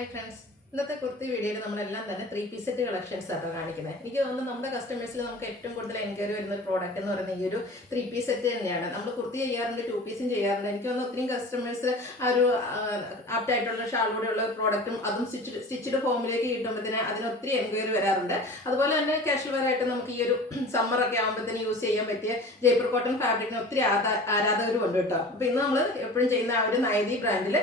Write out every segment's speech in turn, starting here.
Hi friends, ഇന്നത്തെ കുർത്തി വീഡിയോയിൽ നമ്മളെല്ലാം തന്നെ 3 പീസ് സെറ്റ് കളക്ഷൻസ് ആണ് കാണിക്കുന്നത്. എനിക്ക് തോന്നുന്നു നമ്മുടെ കസ്റ്റമേഴ്സിൽ നമുക്ക് ഏറ്റവും കൂടുതൽ എൻക്വയറി വരുന്ന ഒരു പ്രോഡക്റ്റ് എന്ന് പറയുന്നത് ഈ ഒരു 3 പീസ് സെറ്റ് തന്നെയാണ്. നമ്മൾ കുർത്തി ചെയ്യാറുണ്ട്, 2 പീസും ചെയ്യാറുണ്ട്. എനിക്ക് തോന്നുന്നു ഒത്തിരി കസ്റ്റമേഴ്സ് ആ ഒരു ആപ്റ്റ് ആയിട്ടുള്ള ഷാളോടെയുള്ള പ്രോഡക്റ്റും അതും സ്റ്റിച്ചഡ് ഫോമിലേക്ക് കിട്ടുമ്പോഴത്തേന് അതിന് ഒത്തിരി എൻക്വയറി വരാറുണ്ട്. അതുപോലെ തന്നെ കാഷ്വൽ വെയർ ആയിട്ട് നമുക്ക് ഈ ഒരു സമ്മർ ഒക്കെ ആകുമ്പോഴത്തേന് യൂസ് ചെയ്യാൻ പറ്റിയ ജയ്പൂർ കോട്ടൺ ഫാബ്രിക്കിന് ഒത്തിരി ആരാധകരും ഉണ്ട് കേട്ടോ. അപ്പോൾ ഇന്ന് നമ്മൾ എപ്പോഴും ചെയ്യുന്ന ആ ഒരു നൈതി ബ്രാൻഡിൽ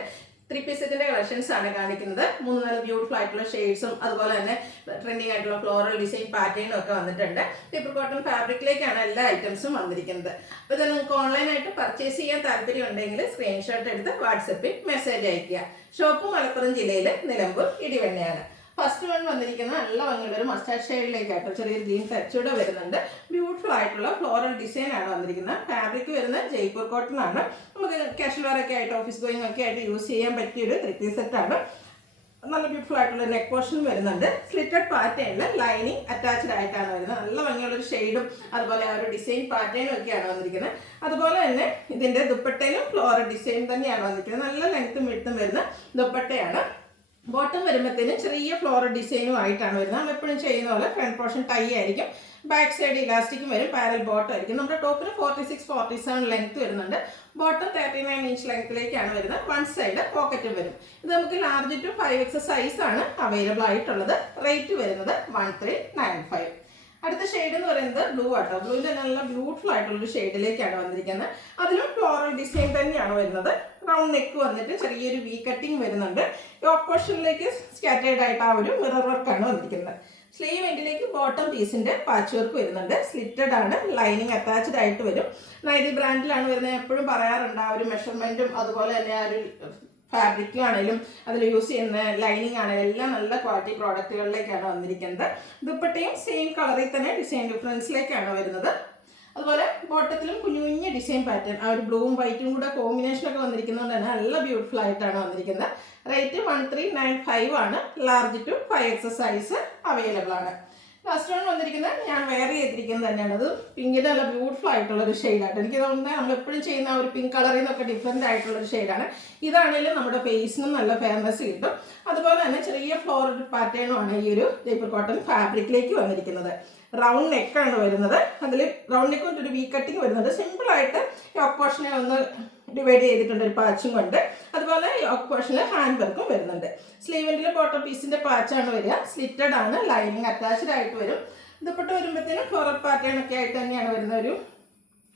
3 പീസ് സെറ്റിന്റെ കളക്ഷൻസ് ആണ് കാണിക്കുന്നത്. 3-4 ബ്യൂട്ടിഫുൾ ആയിട്ടുള്ള ഷെയ്ഡ്സും അതുപോലെ തന്നെ ട്രെൻഡിങ് ആയിട്ടുള്ള ഫ്ലോറൽ ഡിസൈൻ പാറ്റേണും ഒക്കെ വന്നിട്ടുണ്ട്. ജയ്പൂർ കോട്ടൺ ഫാബ്രിക്കിലേക്കാണ് എല്ലാ ഐറ്റംസും വന്നിരിക്കുന്നത്. അപ്പോൾ ഇത് നിങ്ങൾക്ക് ഓൺലൈനായിട്ട് പർച്ചേസ് ചെയ്യാൻ താല്പര്യം ഉണ്ടെങ്കിൽ സ്ക്രീൻഷോട്ട് എടുത്ത് വാട്സപ്പിൽ മെസ്സേജ് അയയ്ക്കുക. ഷോപ്പ് മലപ്പുറം ജില്ലയിൽ നിലമ്പൂർ ഇടിവണ്ണയാണ്. ഫസ്റ്റ് വൺ വന്നിരിക്കുന്നത് നല്ല ഭംഗിയുള്ള ഒരു മസ്റ്റാർഡ് ഷെയ്ഡിലേക്കായിട്ട് ചെറിയൊരു ഗ്രീൻ ടച്ചൂടെ വരുന്നുണ്ട്. ബ്യൂട്ടിഫുൾ ആയിട്ടുള്ള ഫ്ലോറൽ ഡിസൈൻ ആണ് വന്നിരിക്കുന്നത്. ഫാബ്രിക് വരുന്നത് ജയ്പൂർ കോട്ടൺ ആണ്. നമുക്ക് കാഷ്വൽ വെയർ ഒക്കെ ആയിട്ട് ഓഫീസ് ഗോയിങ് ഒക്കെ ആയിട്ട് യൂസ് ചെയ്യാൻ പറ്റിയൊരു 3 പീസ് സെറ്റ് ആണ്. നല്ല ബ്യൂട്ടിഫുൾ ആയിട്ടുള്ള നെക്ക് പോർഷൻ വരുന്നുണ്ട്. സ്ലിറ്റഡ് പാറ്റേണിൽ ലൈനിങ് അറ്റാച്ച്ഡ് ആയിട്ടാണ് വരുന്നത്. നല്ല ഭംഗിയുള്ളൊരു ഷെയ്ഡും അതുപോലെ ആ ഒരു ഡിസൈൻ പാറ്റേണും ഒക്കെയാണ് വന്നിരിക്കുന്നത്. അതുപോലെ തന്നെ ഇതിന്റെ ദുപ്പട്ടയിലും ഫ്ലോറൽ ഡിസൈൻ തന്നെയാണ് വന്നിരിക്കുന്നത്. നല്ല ലെങ്ത്തും വിഡ്ത്തും വരുന്ന ദുപ്പട്ടയാണ്. ബോട്ടം വരുമ്പോഴത്തേനും ചെറിയ ഫ്ലോറൽ ഡിസൈനും ആയിട്ടാണ് വരുന്നത്. നമ്മൾ എപ്പോഴും ചെയ്യുന്ന പോലെ ഫ്രണ്ട് പോർഷൻ ടൈ ആയിരിക്കും, ബാക്ക് സൈഡ് ഇലാസ്റ്റിക്കും വരും, പാരൽ ബോട്ടം ആയിരിക്കും. നമ്മുടെ ടോപ്പിന് 46-47 ലെങ്ത് വരുന്നുണ്ട്. ബോട്ടം 39 ഇഞ്ച് ലെങ്ത്തിലേക്കാണ് വരുന്നത്. വൺ സൈഡ് പോക്കറ്റും വരും. ഇത് നമുക്ക് ലാർജ് ടു 5X സൈസ് ആണ് അവൈലബിൾ ആയിട്ടുള്ളത്. റേറ്റ് വരുന്നത് 1395. അടുത്ത ഷെയ്ഡ് എന്ന് പറയുന്നത് ബ്ലൂ ആട്ടോ. ബ്ലൂവിന്റെ നല്ല ബ്യൂട്ടിഫുൾ ആയിട്ടുള്ളൊരു ഷെയ്ഡിലേക്കാണ് വന്നിരിക്കുന്നത്. അതിലും ഫ്ലോറൽ ഡിസൈൻ തന്നെയാണ് വരുന്നത്. റൗണ്ട് നെക്ക് വന്നിട്ട് ചെറിയൊരു വി കട്ടിങ് വരുന്നുണ്ട്. യോക്ക് പോർഷനിലേക്ക് സ്കാറ്റേർഡ് ആയിട്ട് ആ ഒരു മിറർ വർക്കാണ് വന്നിരിക്കുന്നത്. സ്ലീവ് എൻഡിലേക്ക് ബോട്ടം പീസിന്റെ പാച്ച് വർക്ക് വരുന്നുണ്ട്. സ്ലിറ്റഡ് ആണ്, ലൈനിങ് അറ്റാച്ച്ഡ് ആയിട്ട് വരും. നൈതി ബ്രാൻഡിലാണ് വരുന്നത്. എപ്പോഴും പറയാറുണ്ട് ആ ഒരു മെഷർമെന്റും അതുപോലെ തന്നെ ആ ഒരു ഫാബ്രിക്കും ആണെങ്കിലും അതിൽ യൂസ് ചെയ്യുന്ന ലൈനിങ് ആണെങ്കിലും എല്ലാം നല്ല ക്വാളിറ്റി പ്രോഡക്റ്റുകളിലേക്കാണ് വന്നിരിക്കുന്നത്. ദുപ്പട്ടയും സെയിം കളറിൽ തന്നെ ഡിസൈൻ ഡിഫറൻസിലേക്കാണ് വരുന്നത്. അതുപോലെ ബോട്ടത്തിലും കുഞ്ഞു കുഞ്ഞു ഡിസൈൻ പാറ്റേൺ ആ ഒരു ബ്ലൂവും വൈറ്റും കൂടെ കോമ്പിനേഷനൊക്കെ വന്നിരിക്കുന്നതുകൊണ്ട് തന്നെ നല്ല ബ്യൂട്ടിഫുൾ ആയിട്ടാണ് വന്നിരിക്കുന്നത്. റേറ്റ് 1395 ആണ്. Large to 5X size available ആണ്. ലാസ്റ്റ് വൺ വന്നിരിക്കുന്നത് ഞാൻ വെയർ ചെയ്തിരിക്കുന്നത് തന്നെയാണ്. അത് പിങ്കിൻ്റെ നല്ല ബ്യൂട്ടിഫുൾ ആയിട്ടുള്ളൊരു ഷെയ്ഡായിട്ട് എനിക്ക് തോന്നുന്നത് നമ്മൾ എപ്പോഴും ചെയ്യുന്ന ഒരു പിങ്ക് കളറിൽ നിന്നൊക്കെ ഡിഫറെൻ്റ് ആയിട്ടുള്ളൊരു ഷെയ്ഡാണ്. ഇതാണെങ്കിലും നമ്മുടെ ഫേസിനും നല്ല ഫെയർനെസ് കിട്ടും. അതുപോലെ തന്നെ ചെറിയ ഫ്ലോറൽ പാറ്റേണുമാണ് ഈ ഒരു ജയ്പൂർ കോട്ടൺ ഫാബ്രിക്കിലേക്ക് വന്നിരിക്കുന്നത്. റൗണ്ട് നെക്കാണ് വരുന്നത്. അതിൽ റൗണ്ട് നെക്ക് കൊണ്ട് ഒരു വി കട്ടിങ് വരുന്നുണ്ട്. സിമ്പിളായിട്ട് യോക്ക് പോർഷനെ ഒന്ന് ഡിവൈഡ് ചെയ്തിട്ടുണ്ട് ഒരു പാച്ചും കൊണ്ട്. അതുപോലെ യോക്ക് പോർഷനിൽ ഹാൻഡ് വർക്കും വരുന്നുണ്ട്. സ്ലീവിൻ്റെ ബോട്ടം പീസിന്റെ പാച്ചാണ് വരിക. സ്ലിറ്റഡ് ആണ്, ലൈനിങ് അറ്റാച്ച്ഡ് ആയിട്ട് വരും. ദുപ്പട്ട വരുമ്പോഴത്തേനും ഫ്ലോറൽ പാറ്റേൺ ഒക്കെ ആയിട്ട് തന്നെയാണ് വരുന്ന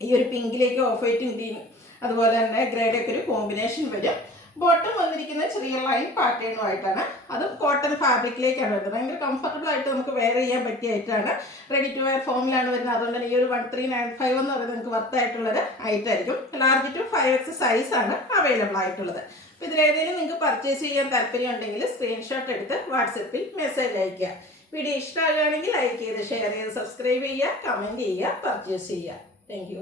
ഈ ഒരു പിങ്കിലേക്ക് ഓഫ് വൈറ്റും ഗ്രീൻ അതുപോലെ തന്നെ ഗ്രേഡ് ഒക്കെ ഒരു കോമ്പിനേഷൻ വരും. ബോട്ടം വന്നിരിക്കുന്നത് ചെറിയ ലൈൻ പാറ്റേണുമായിട്ടാണ്. അതും കോട്ടൺ ഫാബ്രിക്കിലേക്കാണ് വരുന്നത്. ഭയങ്കര കംഫർട്ടബിൾ ആയിട്ട് നമുക്ക് വെയർ ചെയ്യാൻ പറ്റിയായിട്ടാണ്. റെഡി ടു വെയർ ഫോമിലാണ് വരുന്നത്. അതുകൊണ്ട് തന്നെ ഈ ഒരു 1395 എന്ന് പറയുന്നത് നിങ്ങൾക്ക് വർത്ത് ആയിട്ടുള്ളൊരു ഐറ്റം ആയിരിക്കും. ലാർജ് ടു 5X സൈസ് ആണ് അവൈലബിൾ ആയിട്ടുള്ളത്. അപ്പോൾ ഇതിലേതെങ്കിലും നിങ്ങൾക്ക് പർച്ചേസ് ചെയ്യാൻ താല്പര്യം ഉണ്ടെങ്കിൽ സ്ക്രീൻഷോട്ട് എടുത്ത് വാട്സപ്പിൽ മെസ്സേജ് അയയ്ക്കുക. വീഡിയോ ഇഷ്ടമാകുകയാണെങ്കിൽ ലൈക്ക് ചെയ്ത് ഷെയർ ചെയ്ത് സബ്സ്ക്രൈബ് ചെയ്യുക, കമൻറ്റ് ചെയ്യുക, പർച്ചേസ് ചെയ്യുക. താങ്ക്